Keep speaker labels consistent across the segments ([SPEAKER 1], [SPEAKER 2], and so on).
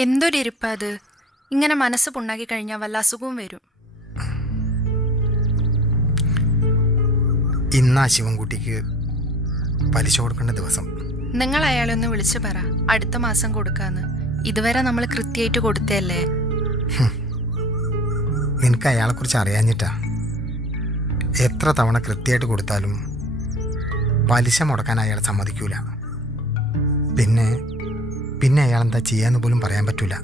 [SPEAKER 1] എന്തൊരിരുപ്പാ അത് ഇങ്ങനെ മനസ്സ് പുണ്ണാക്കി കഴിഞ്ഞാൽ വല്ല അസുഖവും വരും.
[SPEAKER 2] ഇന്നാ ശിവൻകുട്ടിക്ക് പലിശ കൊടുക്കേണ്ട ദിവസം.
[SPEAKER 1] നിങ്ങൾ അയാളെ ഒന്ന് വിളിച്ചു പറ. അടുത്ത മാസം കൊടുക്കാന്ന്. ഇതുവരെ നമ്മൾ കൃത്യമായിട്ട് കൊടുത്തല്ലേ
[SPEAKER 2] നിനക്ക് അയാളെക്കുറിച്ച് അറിയാഞ്ഞിട്ടാ. എത്ര തവണ കൃത്യമായിട്ട് കൊടുത്താലും പലിശ മുടക്കാൻ അയാൾ സമ്മതിക്കൂല. പിന്നെ പിന്നെ അയാൾ എന്താ ചെയ്യാന്ന് പോലും പറയാൻ പറ്റൂല.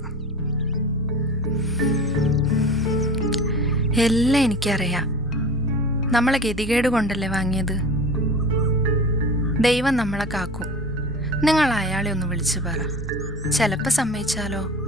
[SPEAKER 1] എല്ലാം എനിക്കറിയാം. നമ്മളെ ഗതികേട് കൊണ്ടല്ലേ വാങ്ങിയത്? ദൈവം നമ്മളെ കാക്കും. നിങ്ങൾ അയാളെ ഒന്ന് വിളിച്ചു പറ. ചിലപ്പോ സമ്മതിച്ചാലോ?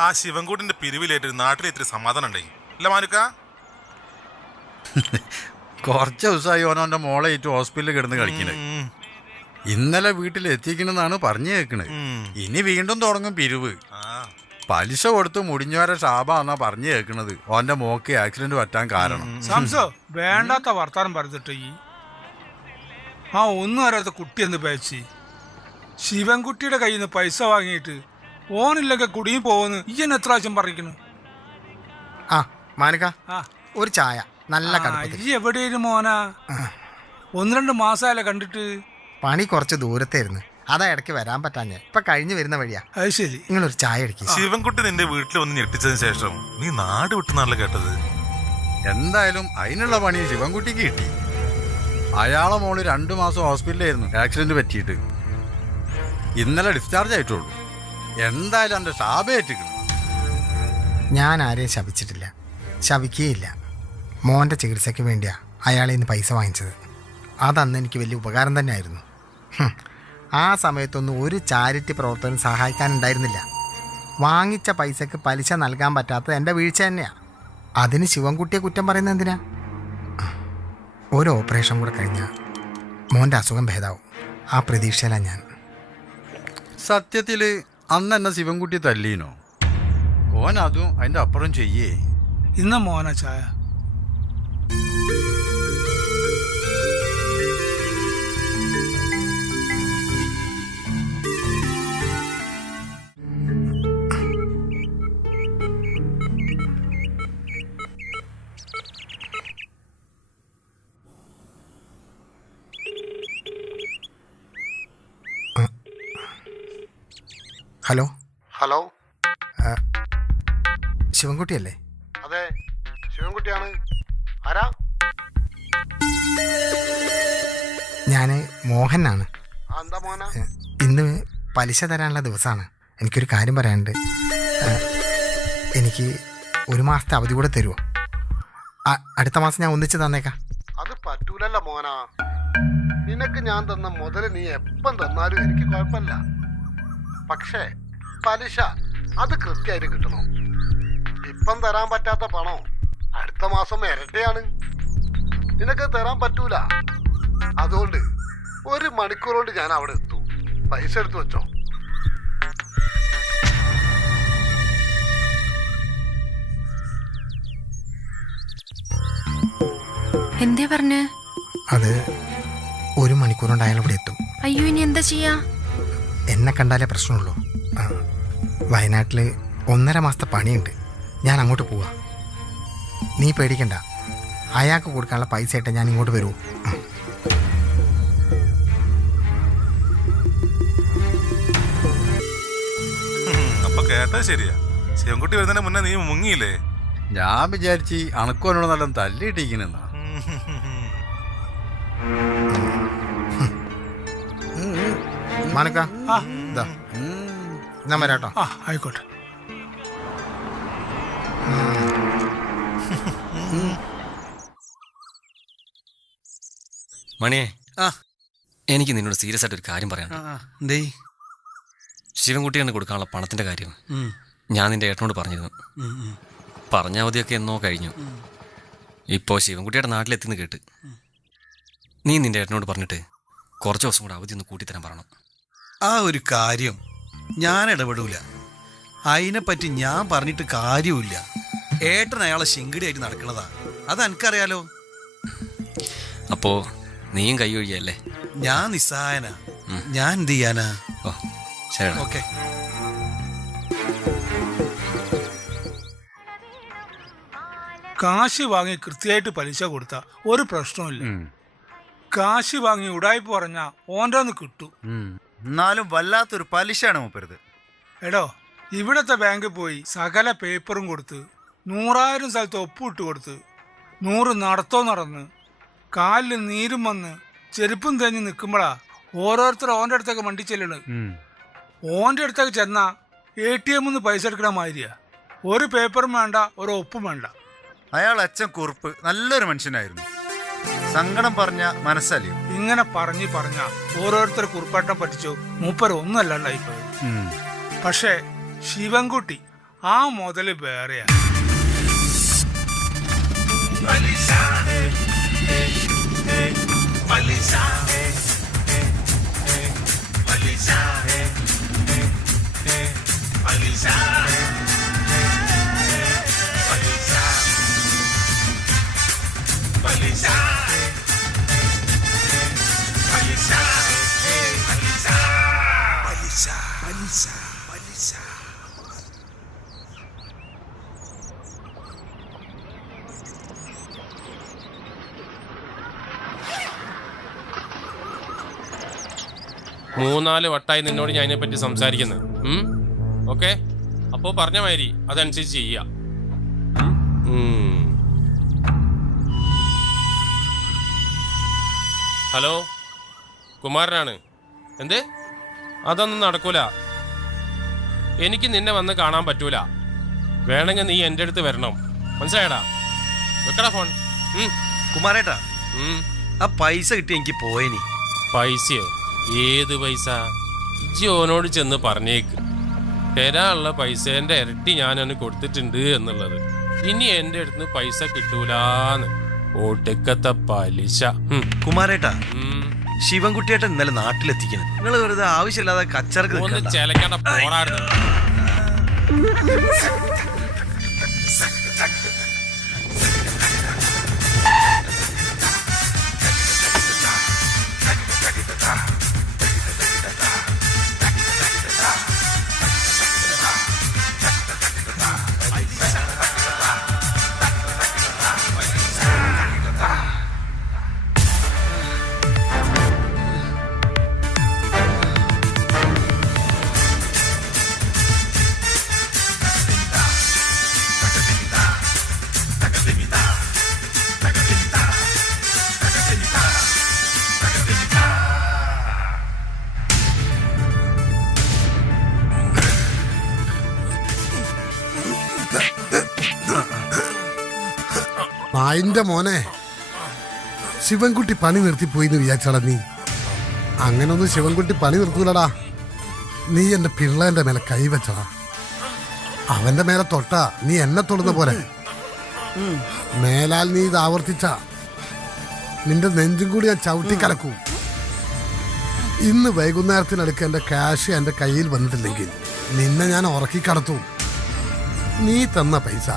[SPEAKER 3] ആ ശിവൻകൂട്ടിന്റെ പിരിവിലേറ്റ് നാട്ടിൽ ഇത്തിരി സമാധാനം ഉണ്ടായി അല്ല മാനുക്ക?
[SPEAKER 4] കുറച്ച് ദിവസമായി ഓനോന്റെ മോളെ ഏറ്റവും ഹോസ്പിറ്റലിൽ കിടന്ന് കളിക്കണേ. ഇന്നലെ വീട്ടിൽ എത്തിക്കണെന്നാണ് പറഞ്ഞു കേൾക്കണേ ഇനി വീണ്ടും തുടങ്ങും പിരിവ്.
[SPEAKER 3] ആ,
[SPEAKER 4] പലിശ കൊടുത്ത് മുടിഞ്ഞവരെ ശാപാന്നാ പറഞ്ഞു കേൾക്കണത്. ഓന്റെ മോക്ക് ആക്സിഡന്റ് പറ്റാൻ കാരണം.
[SPEAKER 5] സംസോ വേണ്ടാത്ത വർത്താനം പറഞ്ഞിട്ട് ഈ ആ ഒന്നും അറിയാത്ത കുട്ടി എന്ന് പേച്ചി ശിവൻകുട്ടിയുടെ കയ്യിൽ നിന്ന് പൈസ വാങ്ങിയിട്ട് ഓനില്ലൊക്കെ കുടുങ്ങി പോകുന്നു. ഇജ്ജൻ എത്ര പ്രാവശ്യം പറയിക്കുന്നു
[SPEAKER 2] ആ മാനക
[SPEAKER 5] ആ.
[SPEAKER 2] ഒരു ചായ. നല്ല കടുപ്പത്തിൽ.
[SPEAKER 5] ഈ എവിടെയായിരുന്നു മോനാ? ഒന്ന് രണ്ട് മാസമായല്ലേ കണ്ടിട്ട്.
[SPEAKER 2] പണി കുറച്ച് ദൂരത്തായിരുന്നു. അതാ ഇടയ്ക്ക് വരാൻ പറ്റാഞ്ഞ. ഇപ്പൊ കഴിഞ്ഞു വരുന്ന വഴിയാ.
[SPEAKER 5] അത് ശരി.
[SPEAKER 2] നിങ്ങളൊരു ചായ അടിക്കുക
[SPEAKER 3] ശിവൻകുട്ടി നിന്റെ വീട്ടിൽ ഒന്ന് ഞെട്ടിച്ചതിന് ശേഷം നീ നാട് വിട്ടുന്നാണല്ലോ കേട്ടത്?
[SPEAKER 4] എന്തായാലും അതിനുള്ള പണി ശിവൻകുട്ടിക്ക് കിട്ടി. അയാളെ മോൾ രണ്ടു മാസം ഹോസ്പിറ്റലായിരുന്നു ആക്സിഡന്റ് പറ്റിയിട്ട്. ഇന്നലെ ഡിസ്ചാർജ് ആയിട്ടുള്ളൂ. എന്തായാലും എന്റെ ഷാബ ഏറ്റിക്കണം.
[SPEAKER 2] ഞാൻ ആരെയും ശപിച്ചിട്ടില്ല. ശപിക്കുകയില്ല മോന്റെ ചികിത്സയ്ക്ക് വേണ്ടിയാ അയാളെ ഇന്ന് പൈസ വാങ്ങിച്ചത്. അതന്ന് എനിക്ക് വലിയ ഉപകാരം തന്നെയായിരുന്നു. ആ സമയത്തൊന്നും ഒരു ചാരിറ്റി പ്രവർത്തനം സഹായിക്കാനുണ്ടായിരുന്നില്ല. വാങ്ങിച്ച പൈസക്ക് പലിശ നൽകാൻ പറ്റാത്തത് എന്റെ വീഴ്ച തന്നെയാണ് അതിന് ശിവൻകുട്ടിയെ കുറ്റം പറയുന്നത് എന്തിനാ? ഒരു ഓപ്പറേഷൻ കൂടെ കഴിഞ്ഞാൽ മോന്റെ അസുഖം ഭേദാവും. ആ പ്രതീക്ഷയിലാണ് ഞാൻ.
[SPEAKER 4] സത്യത്തിൽ അന്ന് എന്നെ ശിവൻകുട്ടി തല്ലീനോ? ഓൻ അതും അതിന്റെ അപ്പുറം ചെയ്യേ.
[SPEAKER 5] ഇന്ന മോന ചായ?
[SPEAKER 2] ഹലോ?
[SPEAKER 6] ഹലോ?
[SPEAKER 2] ശിവൻകുട്ടിയല്ലേ?
[SPEAKER 6] അതെ ശിവൻകുട്ടിയാണ്. ആരാ?
[SPEAKER 2] ഞാൻ മോഹനാണ്.
[SPEAKER 6] എന്താ
[SPEAKER 2] ഇന്ന് പലിശ തരാനുള്ള ദിവസമാണ് എനിക്കൊരു കാര്യം പറയാനുണ്ട്. എനിക്ക് ഒരു മാസത്തെ അവധി കൂടെ തരുമോ അടുത്ത മാസം ഞാൻ ഒന്നിച്ച് തന്നേക്കാം.
[SPEAKER 6] അത് പറ്റൂലല്ല മോന. നിനക്ക് ഞാൻ തന്ന മുതൽ നീ എപ്പം തന്നാലും എനിക്ക് കുഴപ്പമില്ല. പക്ഷേ പലിശ അത് കൃത്യമായിട്ട് കിട്ടണം. ഇപ്പം തരാൻ പറ്റാത്ത പണം അടുത്ത മാസം ഇരട്ടിയാണ്. നിനക്ക് തരാൻ പറ്റൂല. അതുകൊണ്ട് ഒരു മണിക്കൂർ കൊണ്ട് ഞാൻ അവിടെ എത്തും. പൈസ എടുത്തു വെച്ചോ.
[SPEAKER 1] എന്തേ പറഞ്ഞ്?
[SPEAKER 2] അത് ഒരു മണിക്കൂർ കൊണ്ട് അയാൾ ഇവിടെ എത്തും.
[SPEAKER 1] അയ്യോ ഇനി എന്താ ചെയ്യാ?
[SPEAKER 2] എന്നെ കണ്ടാലേ പ്രശ്നമുള്ളൂ. ആ, വയനാട്ടിൽ ഒന്നര മാസത്തെ പണിയുണ്ട്. ഞാൻ അങ്ങോട്ട് പോവാ. നീ പേടിക്കണ്ട. അയാൾക്ക് കൊടുക്കാനുള്ള പൈസ ആയിട്ട് ഞാൻ ഇങ്ങോട്ട് വരൂ.
[SPEAKER 3] അപ്പൊ കേട്ടത് ശരിയാ. ശിവൻകുട്ടി വരുന്നതിന് മുന്നേ നീ മുങ്ങിയില്ലേ?
[SPEAKER 4] ഞാൻ വിചാരിച്ച് അണക്കോനോട് നല്ല തല്ലിയിട്ടിരിക്കുന്നെന്നാ.
[SPEAKER 2] മാനക്ക ഇതാ ഞാൻ വരാട്ടോ.
[SPEAKER 5] ആ ആയിക്കോട്ടെ.
[SPEAKER 7] മണിയെ
[SPEAKER 8] ആ.
[SPEAKER 7] എനിക്ക് നിന്നോട് സീരിയസ് ആയിട്ട് ഒരു കാര്യം പറയാം
[SPEAKER 8] എന്തേ
[SPEAKER 7] ശിവൻകുട്ടിയാണ് കൊടുക്കാനുള്ള പണത്തിന്റെ കാര്യം. ഞാൻ നിന്റെ ഏട്ടനോട് പറഞ്ഞിരുന്നു. പറഞ്ഞ അവധിയൊക്കെ എന്നോ കഴിഞ്ഞു. ഇപ്പോൾ ശിവൻകുട്ടിയുടെ നാട്ടിലെത്തിന്ന് കേട്ട് നീ നിന്റെ ഏട്ടനോട് പറഞ്ഞിട്ട് കുറച്ച് ദിവസം കൂടെ അവധി ഒന്ന് കൂട്ടിത്തരാൻ പറയണം.
[SPEAKER 8] ആ ഒരു കാര്യം ഞാൻ ഇടപെടൂല. അതിനെപ്പറ്റി ഞാൻ പറഞ്ഞിട്ട് കാര്യമില്ല ഏട്ടൻ അയാളെ ശിങ്കിടിയായിട്ട് നടക്കണതാ അത് എനിക്കറിയാലോ
[SPEAKER 7] അപ്പോ നീയും കൈ ഒഴിയല്ലേ
[SPEAKER 8] ഞാൻ നിസ്സഹായനാ. ഞാൻ എന്ത് ചെയ്യാനാ?
[SPEAKER 7] ഓ ശരി
[SPEAKER 8] ഓക്കെ.
[SPEAKER 5] കാശ് വാങ്ങി കൃത്യമായിട്ട് പലിശ കൊടുത്ത ഒരു പ്രശ്നമില്ല കാശ് വാങ്ങി ഉടായ്പ പറഞ്ഞ ഓന്റെ ഒന്ന് കിട്ടും
[SPEAKER 9] എന്നാലും വല്ലാത്തൊരു പലിശയാണ് മൂപ്പരുത്.
[SPEAKER 5] എടോ ഇവിടത്തെ ബാങ്കിൽ പോയി സകല പേപ്പറും കൊടുത്ത് നൂറായിരം സ്ഥലത്ത് ഒപ്പിട്ട് കൊടുത്ത് നൂറ് നടത്തോ നടന്ന് കാലിൽ നീരും വന്ന് ചെരുപ്പും തേഞ്ഞ് നിൽക്കുമ്പോഴാ ഓരോരുത്തർ ഓന്റെ അടുത്തേക്ക് വണ്ടി ചെല്ലണത് ഓന്റെ അടുത്തേക്ക് ചെന്നാ എ ടി എമ്മിന്ന് പൈസ എടുക്കണ മാതിരിയാ. ഒരു പേപ്പറും വേണ്ട ഒരു ഒപ്പും വേണ്ട.
[SPEAKER 9] അയാൾ അച്ഛൻ കുറുപ്പ് നല്ലൊരു മനുഷ്യനായിരുന്നു. സങ്കടം പറഞ്ഞ മനസ്സലിയും
[SPEAKER 5] ഇങ്ങനെ പറഞ്ഞു പറഞ്ഞ ഓരോരുത്തർ കുറിപ്പാട്ടം പഠിച്ചു മൂപ്പർ ഒന്നല്ലാണ്ടായിപ്പോയത് പക്ഷേ ശിവൻകുട്ടി ആ മുതൽ വേറെയാ.
[SPEAKER 10] മൂന്നാൽ വട്ടായി നിന്നോട് ഞാൻ അതിനെപ്പറ്റി സംസാരിക്കുന്നത് ഓക്കെ? അപ്പോ പറഞ്ഞ മാതിരി അതനുസരിച്ച് ചെയ്യ. ഹലോ? കുമാരനാണ്. എന്ത്? അതൊന്നും നടക്കൂല. എനിക്ക് നിന്നെ വന്ന് കാണാൻ പറ്റൂല. വേണമെങ്കിൽ നീ എന്റെ അടുത്ത് വരണം. മനസ്സിലായടാ? വെക്കടാ ഫോൺ.
[SPEAKER 8] കുമാരേട്ടാ ആ പൈസ കിട്ടി എനിക്ക് പോയനി.
[SPEAKER 10] പൈസയോ? ഏത് പൈസ? ജിയോനോട് ചെന്ന് പറഞ്ഞേക്ക്. തരാനുള്ള പൈസേന്റെ ഇരട്ടി ഞാനവന് കൊടുത്തിട്ടുണ്ട് എന്നുള്ളത്. ഇനി എന്റെ അടുത്ത് പൈസ കിട്ടൂലാന്ന്. ഒടുക്കത്തെ പലിശ.
[SPEAKER 8] കുമാരേട്ടാ
[SPEAKER 10] ശിവൻകുട്ടിയേട്ട
[SPEAKER 8] ശിവൻകുട്ടിയേട്ടൻ ഇന്നലെ നാട്ടിലെത്തിക്കണം. നിങ്ങൾ വെറുതെ ആവശ്യമില്ലാതെ കച്ചറക്ക്
[SPEAKER 10] ഒന്ന്
[SPEAKER 8] നിൽക്കണ്ട.
[SPEAKER 10] ചെലക്കണ്ട
[SPEAKER 6] നായിന്റെ മോനെ ശിവൻകുട്ടി പണി നിർത്തിപ്പോയി എന്ന് വിചാരിച്ചാടാ നീ. അങ്ങനൊന്നും ശിവൻകുട്ടി പണി നിർത്തൂലടാ. നീ എന്റെ പിള്ളേന്റെ മേലെ കൈവച്ചടാ അവന്റെ മേലെ തൊട്ടാ നീ എന്നെ തൊടുന്ന പോലെ. മേലാൽ നീ ഇത് ആവർത്തിച്ച നിന്റെ നെഞ്ചും കൂടി ഞാൻ ചവിട്ടി കലക്കൂ. ഇന്ന് വൈകുന്നേരത്തിനടുക്ക് എന്റെ ക്യാഷ് എന്റെ കയ്യിൽ വന്നിട്ടില്ലെങ്കിൽ നിന്നെ ഞാൻ ഉറക്കി കടത്തും. നീ തന്ന പൈസ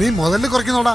[SPEAKER 6] നീ മുതൽ കുറയ്ക്കുന്നോടാ.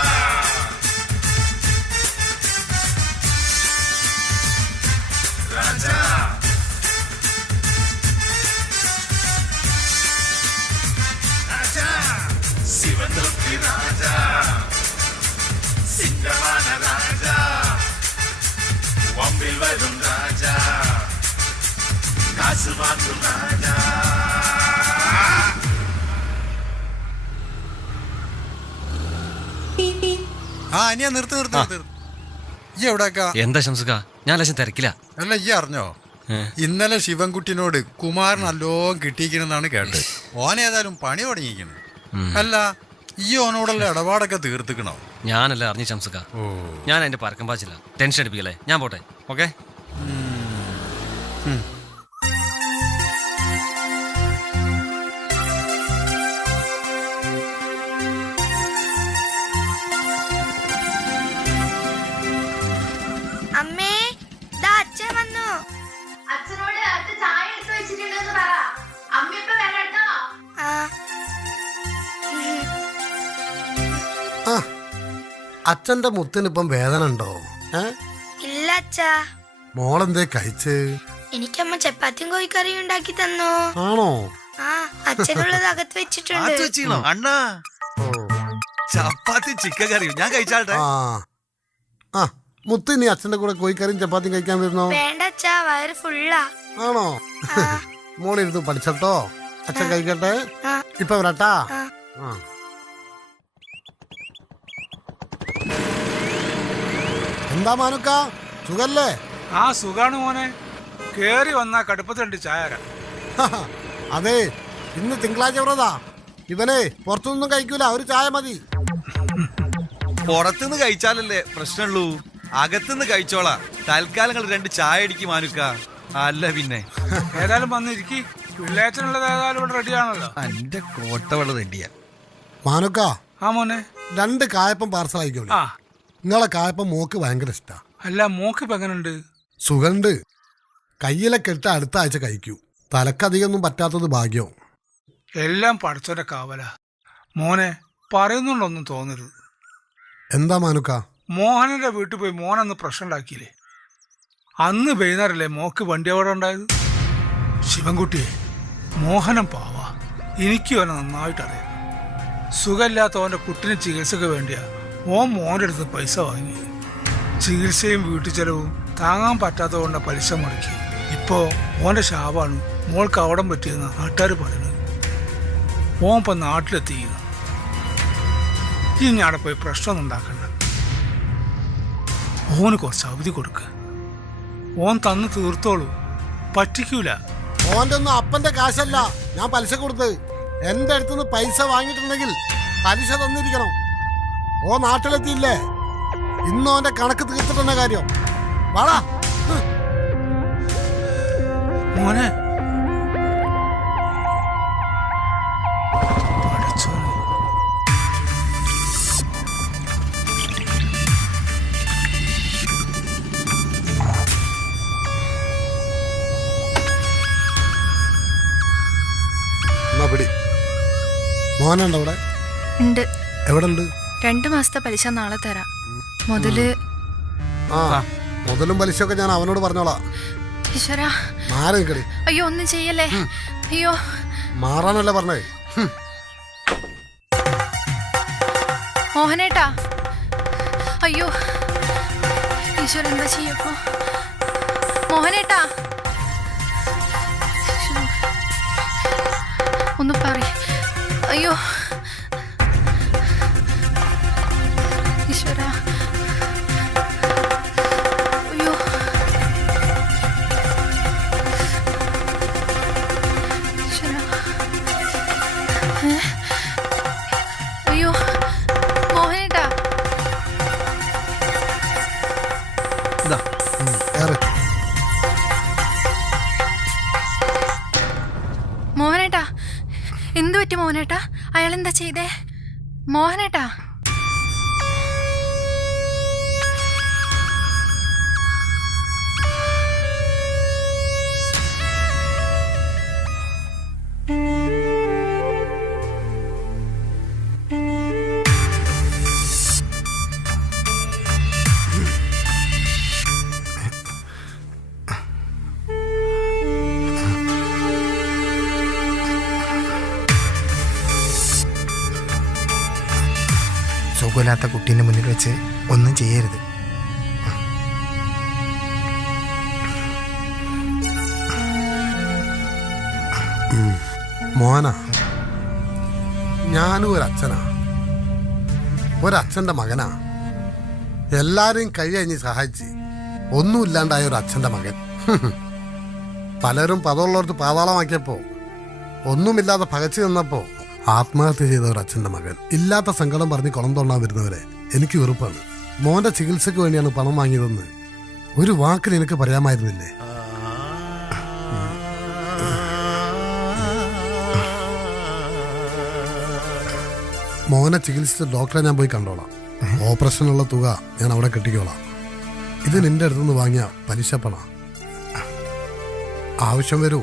[SPEAKER 4] ആ ഇനിയാ നിർത്ത് നിർത്ത് നിർത്ത് ഈ എവിടെക്കാ
[SPEAKER 7] എന്താ ശംസുക? ഞാൻ ലക്ഷം തിരക്കില്ല
[SPEAKER 4] അല്ല ഈ അറിഞ്ഞോ? ഇന്നലെ ശിവൻകുട്ടിനോട് കുമാരൻ നല്ലോം കിട്ടിയിരിക്കണെന്നാണ് കേട്ടത്. ഓൻ ഏതായാലും പണി തുടങ്ങിയിരിക്കുന്നു. അല്ല ഈ ഓനോടുള്ള ഇടപാടൊക്കെ തീർത്തിക്കണോ?
[SPEAKER 7] ഞാനല്ല അറിഞ്ഞു
[SPEAKER 4] ശംസുക.
[SPEAKER 7] ഞാൻ അതിന്റെ പറക്കം പാച്ചില്ല ടെൻഷൻ അടിപ്പിക്കല്ലേ. ഞാൻ പോട്ടെ. ഓക്കെ
[SPEAKER 6] അച്ഛന്റെ മുത്തിനിപ്പം വേദന ഉണ്ടോ? ഏ?
[SPEAKER 11] ഇല്ല അച്ഛാ.
[SPEAKER 6] മോളെന്തേ കഴിച്ച്?
[SPEAKER 11] എനിക്കമ്മ ചപ്പാത്തിയും കോഴിക്കറിയും ഉണ്ടാക്കി തന്നു?
[SPEAKER 6] ആണോ?
[SPEAKER 11] ആ അച്ഛനുള്ളത് അകത്ത് വെച്ചിട്ടുണ്ട്.
[SPEAKER 8] അത് അണ്ണാ.
[SPEAKER 6] ഓ.
[SPEAKER 8] ചപ്പാത്തി ചിക്കൻ കറിയും? ഞാൻ കഴിച്ചാട്ടെ.
[SPEAKER 6] ആ. ആ മുത്ത് ഇനി അച്ഛന്റെ കൂടെ കോഴിക്കറിയും ചപ്പാത്തിയും കഴിക്കാൻ വരുന്നോ?
[SPEAKER 11] വേണ്ട അച്ഛാ വയറ് ഫുള്ളാ
[SPEAKER 6] ആണോ?
[SPEAKER 11] ആ.
[SPEAKER 6] മോളിരുന്ന് പഠിച്ചട്ടോ അച്ഛൻ കഴിക്കട്ടെ?
[SPEAKER 11] ആ.
[SPEAKER 6] ഇപ്പൊ വരട്ടാ?
[SPEAKER 11] ആ.
[SPEAKER 6] എന്താ മാനുക്ക? സുഖല്ലേ?
[SPEAKER 5] ആ സുഖാണ് മോനെ. കേറി വന്നാ കടുപ്പത്തിലുണ്ട് ചായര.
[SPEAKER 6] അതെ ഇന്ന് തിങ്കളാഴ്ച വ്രതാ. ഇവനെ പുറത്തുനിന്നും കഴിക്കൂല ഒരു ചായ മതി.
[SPEAKER 8] പുറത്തുനിന്ന് കഴിച്ചാലല്ലേ പ്രശ്നമുള്ളൂ? അകത്തുനിന്ന് കഴിച്ചോളാ. തൽക്കാലങ്ങൾ രണ്ട് ചായ അടിക്കും മാനുക്ക. അല്ല പിന്നെ.
[SPEAKER 5] ഏതായാലും വന്നിരിക്കി പിള്ളേച്ചനുള്ളത് ഏതായാലും ഇവിടെ റെഡിയാണല്ലോ
[SPEAKER 8] എന്റെ കോട്ടവള റെഡിയാ
[SPEAKER 6] മാനുക്ക
[SPEAKER 5] ആ മോനെ.
[SPEAKER 6] രണ്ട് കായപ്പം പാർസൽ അയക്കൂല
[SPEAKER 5] ആ.
[SPEAKER 6] നിങ്ങളെ കായപ്പം മോക്ക് ഭയങ്കര ഇഷ്ടാ.
[SPEAKER 5] അല്ല മോക്ക് ഇപ്പം എങ്ങനുണ്ട്?
[SPEAKER 6] സുഖണ്ട്. കയ്യിലെ കെട്ട് അടുത്ത ആഴ്ച കഴിക്കൂ. തലക്കധികമൊന്നും പറ്റാത്തത് ഭാഗ്യം.
[SPEAKER 5] എല്ലാം പഠിച്ചോന്റെ കാവല. മോനെ പറയുന്നുണ്ടൊന്നും തോന്നരുത്.
[SPEAKER 6] എന്താ മാനുക്ക?
[SPEAKER 5] മോഹനന്റെ വീട്ടിൽ പോയി മോനന്ന് പ്രശ്നം ഉണ്ടാക്കിയില്ലേ അന്ന് വൈകുന്നേരല്ലേ മോക്ക് വണ്ടി അവിടെ ഉണ്ടായത്? ശിവൻകുട്ടിയെ മോഹനം പാവ. എനിക്ക് അവനെ നന്നായിട്ടറിയാം. സുഖമില്ലാത്തവന്റെ കുട്ടിന് ചികിത്സക്ക് വേണ്ടിയാ ഓൻ മോന്റെ അടുത്ത് പൈസ വാങ്ങി. ചികിത്സയും വീട്ടു ചെലവും താങ്ങാൻ പറ്റാത്തതുകൊണ്ട് പലിശ മുടക്കി. ഇപ്പോ ഓന്റെ ശാപാണ് മോൾക്ക് അവിടം പറ്റിയെന്ന് നാട്ടുകാർ പറയുന്നത്. ഓൻ ഇപ്പം നാട്ടിലെത്തിക്കുന്നു. ഇനി അവിടെ പോയി പ്രശ്നമൊന്നും ഉണ്ടാക്കണ്ട. ഓന് കുറച്ച് അവധി കൊടുക്കുക ഓൻ തന്ന് തീർത്തോളൂ. പറ്റിക്കൂല.
[SPEAKER 6] ഓന്റെ ഒന്നും അപ്പന്റെ കാശല്ല. ഞാൻ പലിശ കൊടുത്ത് എന്റെ അടുത്തുനിന്ന് പൈസ വാങ്ങിയിട്ടുണ്ടെങ്കിൽ പലിശ തന്നിരിക്കണം. ഓ നാട്ടിലെത്തിയില്ലേ? ഇന്ന് അവന്റെ കണക്ക് തീർത്തിട്ടെന്ന കാര്യം. വാടാ.
[SPEAKER 5] മോനെ.
[SPEAKER 6] മോനുണ്ടോ അവിടെ?
[SPEAKER 1] ഉണ്ട്.
[SPEAKER 6] എവിടെ ഉണ്ട്
[SPEAKER 1] രണ്ടു മാസത്തെ പലിശ നാളെ തരാം. മുതൽ
[SPEAKER 6] ആ മുതലും പലിശയൊക്കെ ഞാൻ അവനോട് പറഞ്ഞോളാം.
[SPEAKER 1] ഈശ്വര.
[SPEAKER 6] മാറി നിൽക്കടി
[SPEAKER 1] അയ്യോ ഒന്നും ചെയ്യല്ലേ. അയ്യോ.
[SPEAKER 6] മാറാനല്ല പറഞ്ഞേ?
[SPEAKER 1] മോഹനേട്ടാ. അയ്യോ. ഈശ്വര എന്താ ചെയ്യപ്പോ മോഹനേട്ടാ. ഒന്ന് പറ അയ്യോ.
[SPEAKER 2] സുഖമില്ലാത്ത കുട്ടീന്റെ മുന്നിൽ വെച്ച് ഒന്നും ചെയ്യരുത്.
[SPEAKER 6] മോന ഞാനും ഒരു അച്ഛനാ ഒരച്ഛന്റെ മകനാ. എല്ലാരെയും കഴിയഞ്ഞ് സഹായിച്ച് ഒന്നുമില്ലാണ്ടായ ഒരു അച്ഛന്റെ മകൻ. പലരും പദമുള്ളവർക്ക് പാതാളമാക്കിയപ്പോൾ ഒന്നുമില്ലാതെ പകച്ചു നിന്നപ്പോ ആത്മഹത്യ ചെയ്ത ഒരു അച്ഛന്റെ മകൻ. ഇല്ലാത്ത സങ്കടം പറഞ്ഞ് കുളം തൊള്ളാൻ വരുന്നവരെ എനിക്ക് വെറുപ്പാണ്. മോന്റെ ചികിത്സയ്ക്ക് വേണ്ടിയാണ് പണം വാങ്ങിയതെന്ന് ഒരു വാക്കിന് എനിക്ക് പറയാമായിരുന്നില്ലേ? മോനെ ചികിത്സിച്ച ഡോക്ടറെ ഞാൻ പോയി കണ്ടോളാം. ഓപ്പറേഷനുള്ള തുക ഞാൻ അവിടെ കെട്ടിക്കോളാം. ഇത് നിന്റെ അടുത്തുനിന്ന് വാങ്ങിയ പലിശ പണ. ആവശ്യം വരൂ.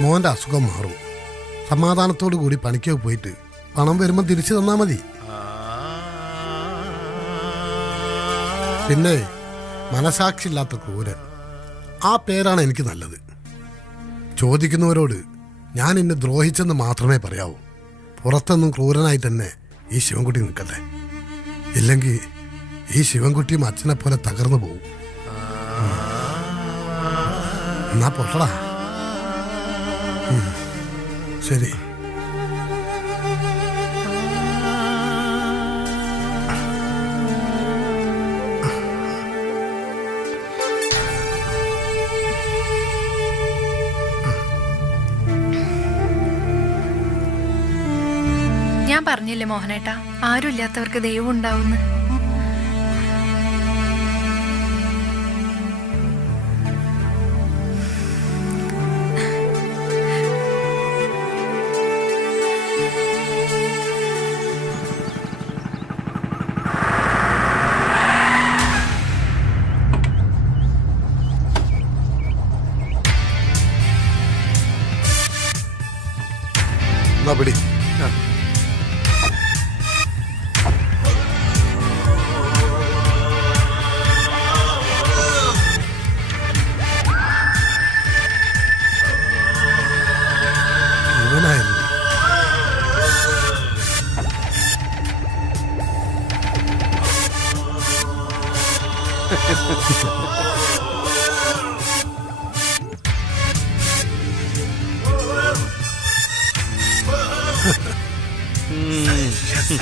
[SPEAKER 6] മോന്റെ അസുഖം മാറും. സമാധാനത്തോടു കൂടി പണിക്ക് പോയിട്ട് പണം വരുമ്പോൾ തിരിച്ചു തന്നാ മതി. പിന്നെ മനസാക്ഷിയില്ലാത്ത ക്രൂരൻ. ആ പേരാണ് എനിക്ക് നല്ലത്. ചോദിക്കുന്നവരോട് ഞാൻ എന്നെ ദ്രോഹിച്ചെന്ന് മാത്രമേ പറയാവൂ. പുറത്തൊന്നും ക്രൂരനായി തന്നെ ഈ ശിവൻകുട്ടി നിൽക്കട്ടെ. ഇല്ലെങ്കിൽ ഈ ശിവൻകുട്ടിയും അച്ഛനെ പോലെ തകർന്നു പോകും എന്നാ പൊട്ടടാ. ശരി.
[SPEAKER 1] ഞാൻ പറഞ്ഞില്ലേ മോഹനേട്ടാ ആരുമില്ലാത്തവർക്ക് ദൈവം ഉണ്ടാവുന്ന്
[SPEAKER 6] എന്നാ ഇത്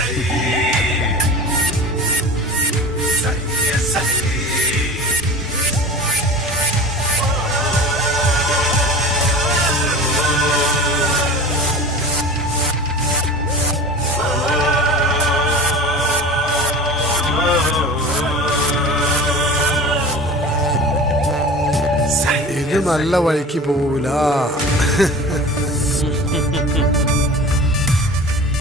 [SPEAKER 6] നല്ല വഴിക്ക് പോകൂല